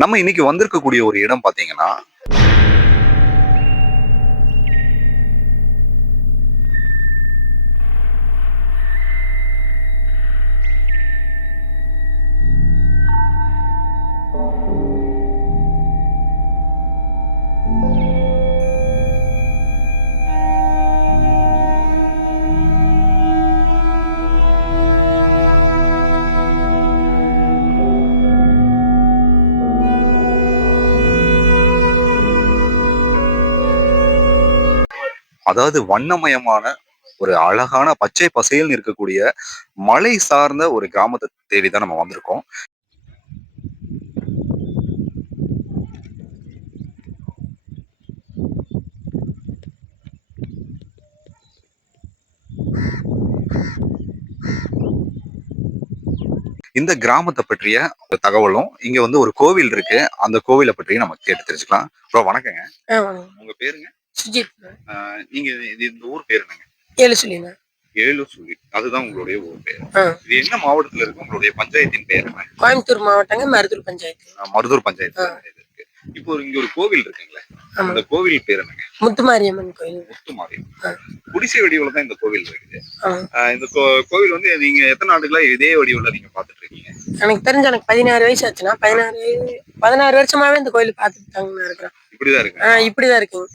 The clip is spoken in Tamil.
நம்ம இன்னைக்கு வந்திருக்கக்கூடிய ஒரு இடம் பாத்தீங்கன்னா, அதாவது வண்ணமயமான ஒரு அழகான பச்சை பசேல்னு இருக்கக்கூடிய மலை சார்ந்த ஒரு கிராமத்தை தேடி தான் நம்ம வந்திருக்கோம். இந்த கிராமத்தை பற்றிய ஒரு தகவலும், இங்க வந்து ஒரு கோவில் இருக்கு. அந்த கோவில பற்றியும் நம்ம கேட்டு தெரிஞ்சுக்கலாம். ப்ரோ வணக்கங்க. வணக்கம். உங்க பேருங்க? சுஜித். நீங்க இந்த ஊர் பேர் என்னங்க? ஏழுசுலிங்க. ஏழுசுழி. அதுதான் உங்களுடைய ஊர் பேர். இது என்ன மாவட்டத்துல இருக்கு? உங்களுடைய பஞ்சாயத்தின் பேர் என்ன? கோயம்புத்தூர் மாவட்டங்க, மருதூர் பஞ்சாயத்து. மருதூர் பஞ்சாயத்து இது இருக்கு. இப்போ இங்க ஒரு கோவில் இருக்குங்களே. அந்த கோவில் பேர் என்னங்க? முத்துமாரியம்மன் கோயில். முத்துமாரியம்மன். குடிசை வடிவுல தான் இந்த கோவில் இருக்குது. இந்த கோவில் வந்து நீங்க எத்தனை ஆண்டுகளா இதே வடிவுல நீங்க பாத்துட்டு இருக்கீங்க? எனக்கு தெரிஞ்ச எனக்கு 16 வயசு ஆச்சுன்னா 16 வருஷமாவே இந்த கோயில் பாத்துட்டு தாங்க இருக்கிறேன். இப்படிதான் இருக்கு. இப்படிதான் இருக்குங்க.